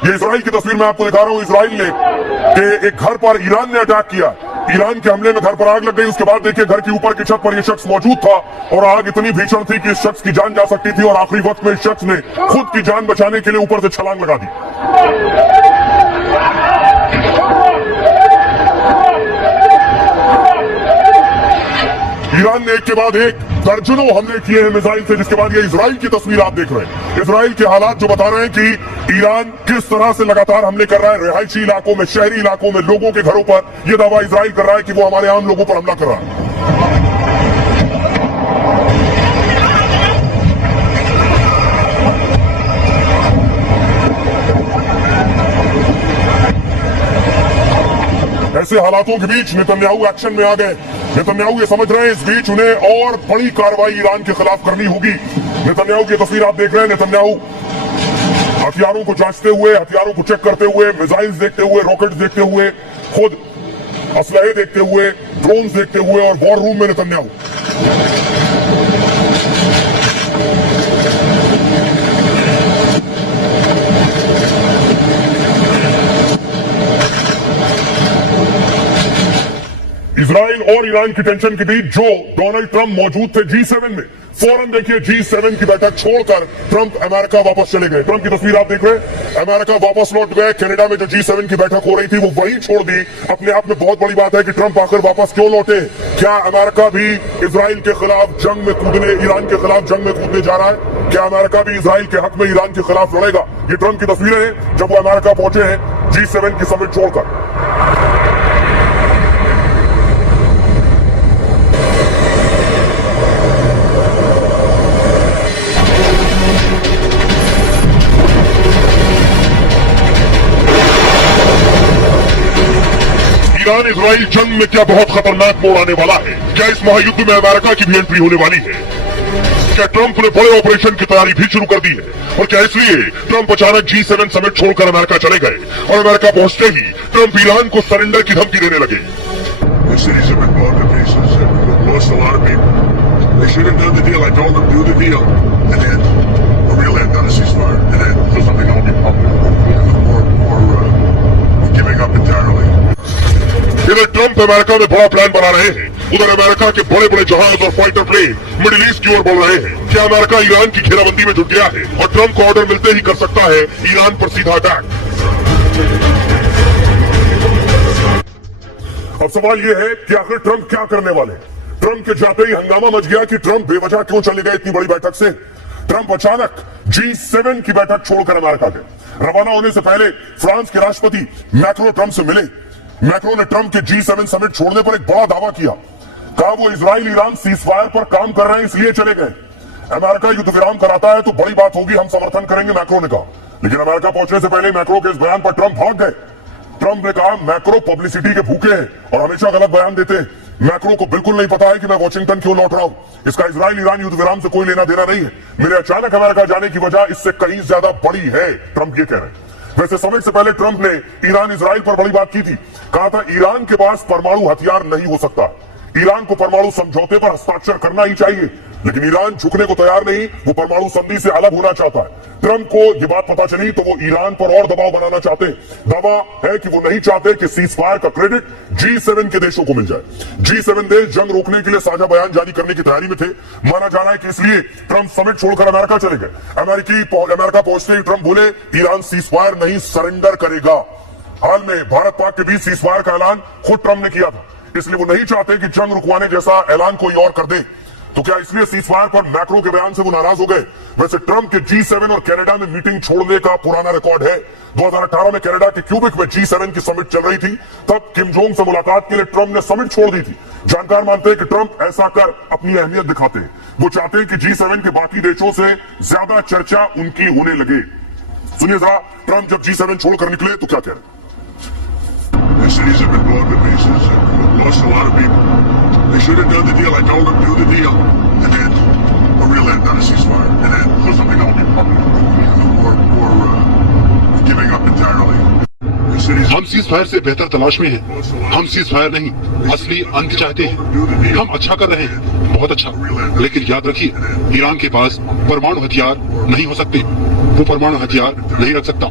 ये इसराइल की तस्वीर मैं आपको दिखा रहा हूं। इसराइल ने कि एक घर पर ईरान ने अटैक किया, ईरान के हमले में घर पर आग लग गई। उसके बाद देखिए घर की ऊपर की छत पर यह शख्स मौजूद था और आग इतनी भीषण थी कि इस शख्स की जान जा सकती थी और आखिरी वक्त में इस शख्स ने खुद की जान बचाने के लिए ऊपर से छलांग लगा दी। ईरान ने एक के बाद एक दर्जनों हमले किए हैं मिसाइल से, जिसके बाद ये इजराइल की तस्वीर आप देख रहे हैं। इजराइल के हालात जो बता रहे हैं कि ईरान किस तरह से लगातार हमले कर रहा है रिहायशी इलाकों में, शहरी इलाकों में, लोगों के घरों पर। यह दावा इजराइल कर रहा है कि वो हमारे आम लोगों पर हमला कर रहा है। ऐसे हालातों के बीच नेतन्याहू एक्शन में आ गए। नेतन्याहू ये समझ रहे हैं इस बीच उन्हें और बड़ी कार्रवाई ईरान के खिलाफ करनी होगी। नेतन्याहू की तस्वीर आप देख रहे हैं। नेतन्याहू हथियारों को जांचते हुए, हथियारों को चेक करते हुए, मिसाइल्स देखते हुए, रॉकेट्स देखते हुए, खुद असलहे देखते हुए, ड्रोन्स देखते हुए और वॉर रूम में नेतन्याहू। इजराइल और ईरान की टेंशन के बीच जो डोनाल्ड ट्रंप मौजूद थे G7 में, फौरन देखिए G7 की बैठक छोड़कर ट्रंप अमेरिका वापस चले गए। ट्रंप की तस्वीर आप देख रहे हैं। अमेरिका वापस लौट गए। कनाडा में जो G7 की बैठक हो रही थी वो वहीं छोड़ दी। अपने आप में बहुत बड़ी बात है कि ट्रंप आखिर वापस क्यों लौटे। क्या अमेरिका भी इजराइल के खिलाफ जंग में कूदने, ईरान के खिलाफ जंग में कूदने जा रहा है? क्या अमेरिका भी इजराइल के हक में ईरान के खिलाफ लड़ेगा? ये ट्रंप की तस्वीरें हैं जब वो अमेरिका पहुंचे हैं G7 की समिट छोड़कर। ईरान इजराइल जंग में क्या बहुत खतरनाक मोड़ आने वाला है? क्या इस महायुद्ध में अमेरिका की भी एंट्री होने वाली है? क्या ट्रंप ने बड़े ऑपरेशन की तैयारी भी शुरू कर दी है? और क्या इसलिए ट्रंप अचानक G7 समिट छोड़कर अमेरिका चले गए और अमेरिका पहुंचते ही ट्रंप ईरान को सरेंडर की धमकी देने लगे? इधर ट्रंप अमेरिका में बड़ा प्लान बना रहे हैं, उधर अमेरिका के बड़े बड़े जहाज और फाइटर प्लेन मिडिल ईस्ट की ओर बढ़ रहे हैं। क्या अमेरिका ईरान की घेराबंदी में जुट गया है और ट्रंप को ऑर्डर मिलते ही कर सकता है ईरान पर सीधा अटैक? अब सवाल यह है कि आखिर ट्रंप क्या करने वाले? ट्रंप के जाते ही हंगामा मच गया कि ट्रंप बेवजह क्यों चले गए इतनी बड़ी बैठक से। ट्रंप अचानक G7 की बैठक छोड़कर अमेरिका गए। रवाना होने से पहले फ्रांस के राष्ट्रपति मैक्रो ट्रंप से मिले। मैक्रो ने ट्रंप के G7 समिट छोड़ने पर एक बड़ा दावा किया। कहा वो इजराइल ईरान सीजफायर पर काम कर रहे हैं इसलिए चले गए। अमेरिका युद्ध विराम कराता है तो बड़ी बात होगी, हम समर्थन करेंगे, मैक्रो ने कहा। लेकिन अमेरिका पहुंचने से पहले मैक्रो के इस बयान पर ट्रंप भाग गए। ट्रंप ने कहा मैक्रो पब्लिसिटी के भूखे हैं और हमेशा गलत बयान देते हैं। मैक्रो को बिल्कुल नहीं पता है कि मैं वॉशिंगटन क्यों लौट रहा हूं। इसका इजराइल ईरान युद्ध विराम से कोई लेना देना नहीं है। मेरे अचानक अमेरिका जाने की वजह इससे कहीं ज्यादा बड़ी है, ट्रंप ये कह रहे हैं। वैसे समय से पहले ट्रंप ने ईरान इजराइल पर बड़ी बात की थी। कहा था ईरान के पास परमाणु हथियार नहीं हो सकता, ईरान को परमाणु समझौते पर हस्ताक्षर करना ही चाहिए। लेकिन ईरान झुकने को तैयार नहीं, वो परमाणु संधि से अलग होना चाहता है। ट्रंप को ये बात पता चली तो वो ईरान पर और दबाव बनाना चाहते हैं। दावा है कि वो नहीं चाहते कि सीजफायर का क्रेडिट G7 के देशों को मिल जाए। G7 देश जंग रोकने के लिए साझा बयान जारी करने की तैयारी में थे। माना जा रहा है कि इसलिए ट्रंप समिट छोड़कर अमेरिका चले गए। अमेरिका पहुंचते ही ट्रंप बोले ईरान सीजफायर नहीं सरेंडर करेगा। हाल में भारत पाक के बीच सीजफायर का ऐलान खुद ट्रंप ने किया था, इसलिए वो नहीं चाहते कि जंग रुकवाने जैसा ऐलान कोई और कर दे। तो क्या इसलिए सीजफायर पर मैक्रो के बयान से वो नाराज हो गए? वैसे ट्रंप के G7 और कनाडा में मीटिंग छोड़ने का पुराना रिकॉर्ड है। 2018 में कनाडा के क्यूबिक में G7 की समिट चल रही थी, तब किम जोंग से मुलाकात के लिए ट्रंप ने समिट छोड़ दी थी। जानकार मानते हैं कि ट्रंप ऐसा कर अपनी अहमियत दिखाते हैं। वो चाहते हैं कि G7 के बाकी देशों से ज्यादा चर्चा उनकी होने लगे। सुनिए जरा ट्रंप जब G7 छोड़कर निकले तो क्या कह रहे? The cities have been blown to pieces and lost a lot of people. They should have done the deal. I told them do the deal and then a real end, not a ceasefire, and then something else or giving up entirely. हम ceasefire से बेहतर तलाश में हैं। हम ceasefire नहीं, असली अंत चाहते हैं। हम अच्छा कर रहे हैं, बहुत अच्छा। लेकिन याद रखिए ईरान के पास परमाणु हथियार नहीं हो सकते। वो परमाणु हथियार नहीं रख सकता।